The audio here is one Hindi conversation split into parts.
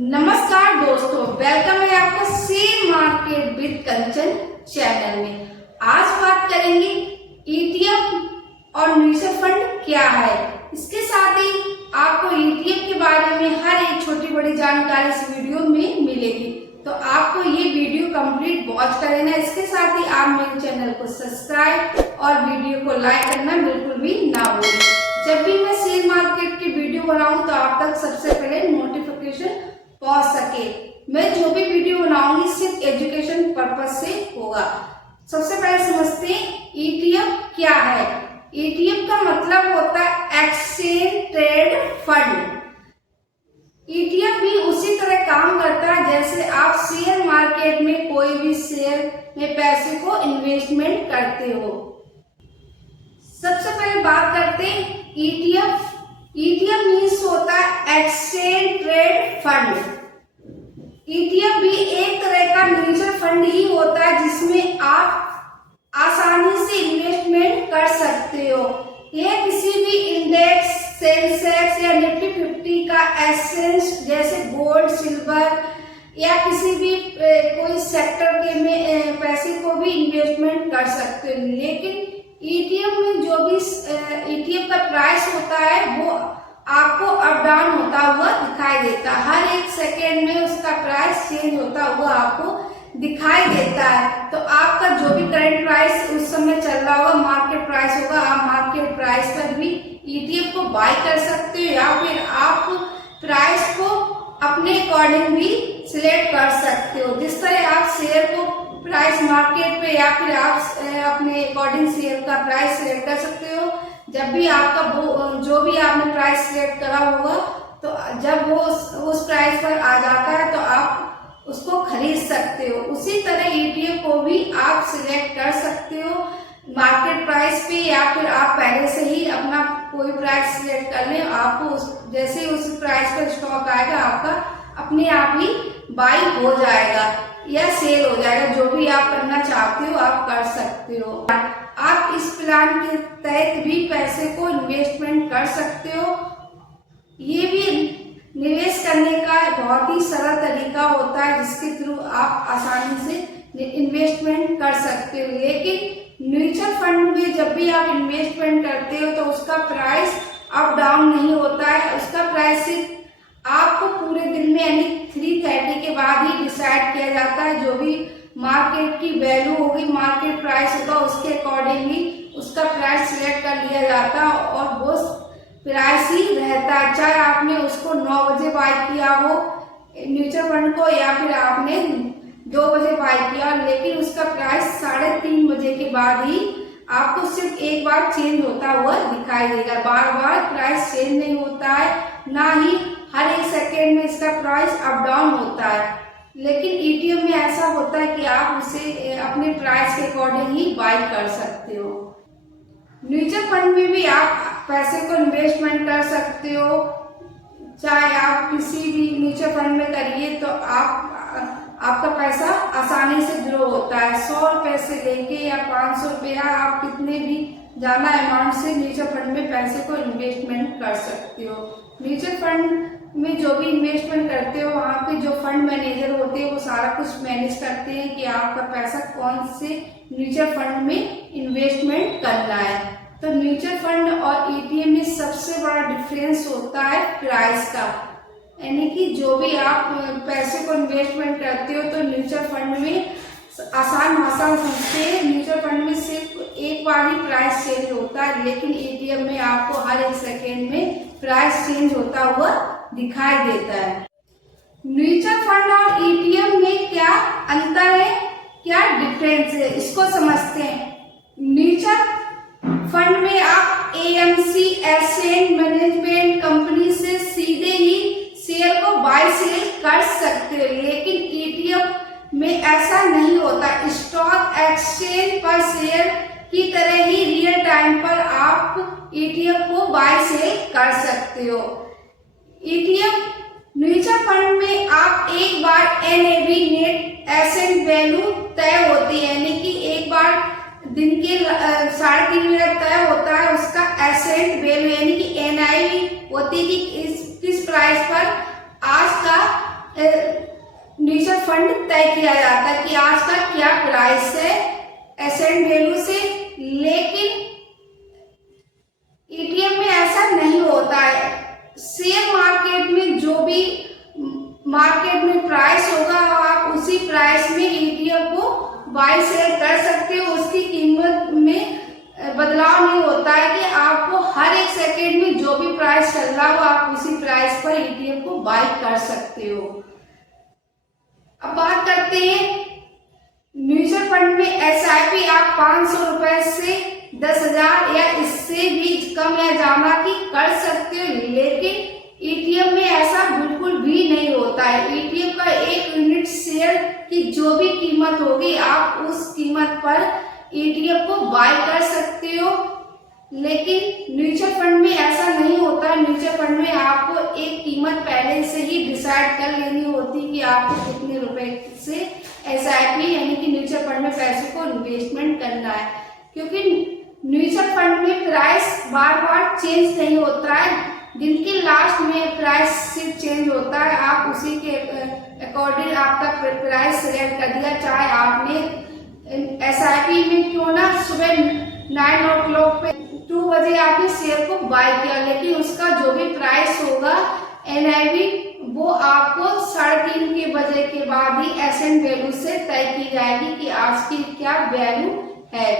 नमस्कार दोस्तों, वेलकम है आपका share market with Kanchan channel में। आज बात करेंगे ईटीएफ और म्यूचुअल फंड क्या है। इसके साथ ही आपको ईटीएफ के बारे में हर एक छोटी बड़ी जानकारी इस वीडियो में मिलेगी, तो आपको ये वीडियो कंप्लीट वॉच कर लेना। इसके साथ ही आप मेरे चैनल को सब्सक्राइब और वीडियो को लाइक करना बिल्कुल भी ना भूलें। जब भी मैं शेयर मार्केट की वीडियो बनाऊं तो आप तक सबसे पहले नोटिफिकेशन पहुंच सके। मैं जो भी वीडियो बनाऊंगी सिर्फ एजुकेशन पर्पज से होगा। सबसे पहले समझते हैं ईटीएफ क्या है। ईटीएफ का मतलब होता है एक्सचेंज ट्रेड फंड। ईटीएफ भी उसी तरह काम करता है जैसे आप शेयर मार्केट में कोई भी शेयर में पैसे को इन्वेस्टमेंट करते हो। सबसे पहले बात करते हैं ईटीएफ। ईटीएफ मीन्स होता है एक्सचेंज ट्रेड फंड। ईटीएफ भी एक तरह का म्यूचुअल फंड ही होता है जिसमें आप आसानी से इन्वेस्टमेंट कर सकते हो। यह किसी भी इंडेक्स, सेंसेक्स या निफ्टी 50 का एसेंस जैसे गोल्ड, सिल्वर या किसी भी कोई सेक्टर के में पैसे को भी इन्वेस्टमेंट कर सकते हो। लेकिन ईटीएफ में जो भी ईटीएफ का प्राइस होता है वो आपको अप डाउन होता हुआ दिखाई देता है। हर एक सेकेंड में उसका प्राइस चेंज होता हुआ आपको दिखाई देता है। तो आपका जो भी करंट प्राइस उस समय चल रहा होगा, मार्केट प्राइस होगा, आप मार्केट प्राइस पर भी ईटीएफ को बाय कर सकते हो या फिर आप प्राइस को अपने अकॉर्डिंग भी सिलेक्ट कर सकते हो। जिस तरह आप शेयर को प्राइस मार्केट पे या फिर आप अपने अकॉर्डिंग शेयर का प्राइस सिलेक्ट कर सकते हो। जब भी आपका जो भी आपने प्राइस सिलेक्ट करा होगा तो जब वो उस प्राइस पर आ जाता है तो आप उसको खरीद सकते हो। उसी तरह ईटीएफ को भी आप सिलेक्ट कर सकते हो मार्केट प्राइस पे या फिर आप पहले से ही अपना कोई प्राइस सिलेक्ट कर लें। आपको जैसे ही उस प्राइस पर स्टॉक आएगा आपका अपने आप ही बाई हो जाएगा या सेल हो जाएगा। जो भी आप करना चाहते हो आप कर सकते हो। आप इस प्लान के तहत भी पैसे को इन्वेस्टमेंट कर सकते हो। ये भी निवेश करने का बहुत ही सरल तरीका होता है जिसके थ्रू आप आसानी से इन्वेस्टमेंट कर सकते हो। लेकिन म्यूचुअल फंड में जब भी आप इन्वेस्टमेंट करते हो तो उसका प्राइस अप डाउन नहीं होता है। उसका प्राइस सिर्फ आपको पूरे दिन में यानी 3:30 के बाद ही डिसाइड किया जाता है। जो भी मार्केट की वैल्यू होगी, मार्केट प्राइस होगा, उसके अकॉर्डिंग ही उसका प्राइस सिलेक्ट कर लिया जाता है और वो प्राइस ही रहता है। चाहे आपने उसको 9 बजे बाय किया हो म्यूचुअल फंड को या फिर आपने 2 बजे बाय किया, लेकिन उसका प्राइस 3:30 बजे के बाद ही आपको सिर्फ एक बार चेंज होता हुआ दिखाई देगा। बार बार प्राइस चेंज नहीं होता है, ना ही हर एक सेकेंड में इसका प्राइस अप डाउन होता है। लेकिन ईटीएफ में ऐसा होता है कि आप उसे अपने प्राइस के अकॉर्डिंग ही बाय कर सकते हो। म्यूचुअल फंड में भी आप पैसे को इन्वेस्टमेंट कर सकते हो। चाहे आप किसी भी म्यूचुअल फंड में करिए तो आपका पैसा आसानी से ग्रो होता है। 100 रुपए से लेके या 500 रुपया आप कितने भी ज्यादा अमाउंट से म्यूचुअल फंड में पैसे को इन्वेस्टमेंट कर सकते हो। म्यूचुअल फंड में जो भी इन्वेस्टमेंट करते हो वहाँ पे जो फंड मैनेजर होते हैं वो सारा कुछ मैनेज करते हैं कि आपका पैसा कौन से म्यूचुअल फंड में इन्वेस्टमेंट करना है। तो म्यूचुअल फंड और ईटीएफ में सबसे बड़ा डिफरेंस होता है प्राइस का, यानी कि जो भी आप पैसे को इन्वेस्टमेंट करते हो तो म्यूचुअल फंड में आसान भाषा में समझते हैं, म्यूचुअल फंड में सिर्फ एक बार ही प्राइस चेंज होता है, लेकिन ईटीएफ में आपको हर एक सेकेंड में प्राइस चेंज होता हुआ दिखाई देता है। म्यूचुअल फंड और ईटीएफ में क्या अंतर है, क्या डिफरेंस है, इसको समझते हैं। म्यूचुअल फंड में आप एएमसी एसेट मैनेजमेंट कंपनी से सीधे ही शेयर को बाय सेल कर सकते हो, लेकिन ईटीएफ में ऐसा नहीं होता। स्टॉक एक्सचेंज पर शेयर की तरह ही रियल टाइम पर आप ईटीएफ को बाय सेल कर सकते हो। ईटीएफ म्यूचुअल फंड में आप एक बार एनएवी नेट एसेट वैल्यू तय होती है, यानी कि एक बार दिन के 3.5 मिनट तय होता है उसका एसेट वैल्यू, यानी कि एनआईवी होती है कि किस प्राइस पर आज का म्यूचुअल फंड तय किया जाता है कि आज का क्या प्राइस है एसेट वैल्यू से। लेकिन ईटीएफ में ऐसा नहीं होता है। शेयर मार्केट में जो भी मार्केट में प्राइस होगा आप उसी प्राइस में ईटीएफ को बाय सेल कर सकते हो। उसकी कीमत में बदलाव नहीं होता है कि आपको हर एक सेकंड में जो भी प्राइस चल रहा हो आप उसी प्राइस पर ईटीएफ को बाय कर सकते हो। अब बात करते हैं म्यूचुअल फंड में एसआईपी आप 500 रुपए से 10,000 या इससे भी कम या ज्यादा की कर सकते हो। लेकिन ईटीएफ में ऐसा बिल्कुल भी नहीं होता है। ईटीएफ का 1 यूनिट शेयर की जो भी कीमत होगी आप उस कीमत पर ईटीएफ को बाय कर सकते हो। लेकिन म्यूचुअल फंड में ऐसा नहीं होता। म्यूचुअल फंड में आपको एक कीमत पहले से ही डिसाइड कर लेनी होती कि आपको कितने रुपए से एसआईपी यानी कि म्यूचुअल फंड में पैसे को इन्वेस्टमेंट करना है। क्योंकि म्यूचुअल फंड में प्राइस बार बार चेंज नहीं होता है। दिन के लास्ट में प्राइस सिर्फ चेंज होता है। आप उसी के अकॉर्डिंग आपका प्राइस सिलेक्ट कर दिया। चाहे आपने एसआईपी में क्यों ना सुबह 9 o'clock पे 2 बजे आपने शेयर को बाय किया, लेकिन उसका जो भी प्राइस होगा एनआईवी वो आपको 3:30 के बजे के बाद ही एसेट वैल्यू से तय की जाएगी कि आज की क्या वैल्यू है।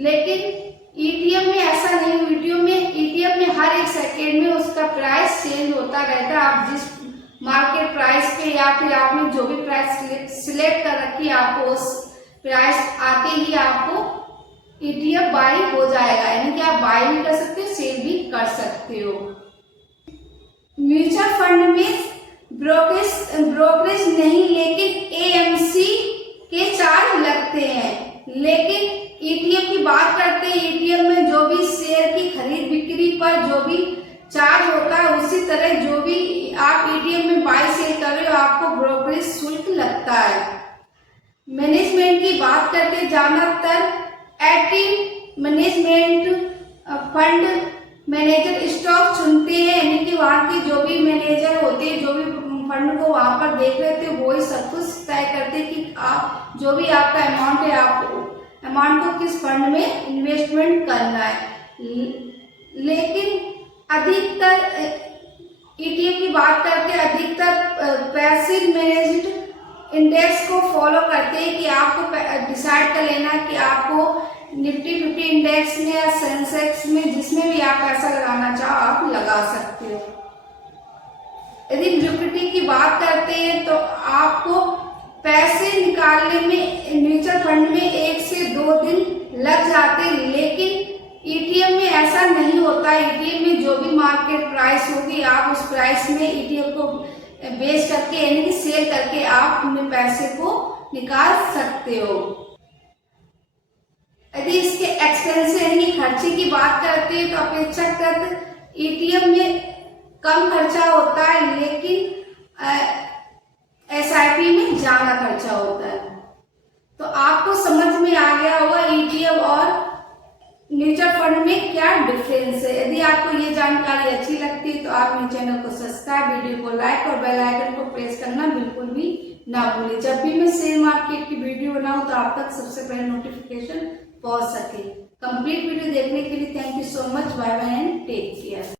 लेकिन ईटीएफ में ऐसा नहीं। ईटीएफ में हर एक सेकेंड में उसका प्राइस चेंज होता रहता है। आप जिस मार्केट प्राइस पे या फिर आपने जो भी प्राइस सिलेक्ट कर रखी है आपको उस प्राइस आते ही आपको ईटीएफ बाय हो जाएगा। यानी कि आप बाय भी कर सकते हो सेल भी कर सकते हो। म्यूचुअल फंड में ब्रोकरेज नहीं लेकिन एएमसी के चार्ज लगते हैं। लेकिन ईटीएफ की बात करते हैं। ईटीएफ में जो भी शेयर की खरीद बिक्री पर जो भी चार्ज होता है उसी तरह जो भी आप ईटीएफ में बाय सेल कर रहे हो आपको ब्रोकरेज शुल्क लगता है। मैनेजमेंट की बात करते ज्यादातर active management fund manager stock चुनते हैं। यानी कि वहाँ के जो भी मैनेजर होते हैं जो भी फंड को वहां पर देख रहे थे वो ही सब कुछ तय करते कि आप जो भी आपका अमाउंट है आप अमाउंट को किस फंड में इन्वेस्टमेंट करना है। लेकिन अधिकतर ईटीएफ की बात करते अधिकतर पैसिव मैनेज्ड इंडेक्स को फॉलो करते हैं कि आपको डिसाइड कर लेना कि आपको निफ्टी 50 इंडेक्स में या सेंसेक्स में जिसमें भी आप पैसा लगाना चाहो आप लगा सकते हो। यदि लिक्विडिटी की बात करते हैं तो आपको पैसे निकालने में म्यूचुअल फंड में 1 से 2 दिन लग जाते हैं। लेकिन ईटीएफ में ऐसा नहीं होता। ईटीएफ में जो भी मार्केट प्राइस होगी आप उस प्राइस में ईटीएफ को बेच करके यानी कि सेल करके आप अपने पैसे को निकाल सकते हो। यदि इसके एक्सपेंस यानी कि खर्चे की बात करते हैं तो अपेक्षाकृत ईटीएफ में कम खर्चा होता है लेकिन एसआईपी में ज्यादा खर्चा होता है। तो आपको समझ में आ गया होगा ईटीएफ और म्यूचुअल फंड में क्या डिफरेंस है। यदि आपको ये जानकारी अच्छी लगती है तो आप मेरे चैनल को सब्सक्राइब, वीडियो को लाइक और बेल आइकन को प्रेस करना बिल्कुल भी ना भूलें। जब भी मैं शेयर मार्केट की वीडियो बनाऊं तो आप तक सबसे पहले नोटिफिकेशन पहुंच सके। कंप्लीट वीडियो देखने के लिए thank you so much. Bye bye and take care.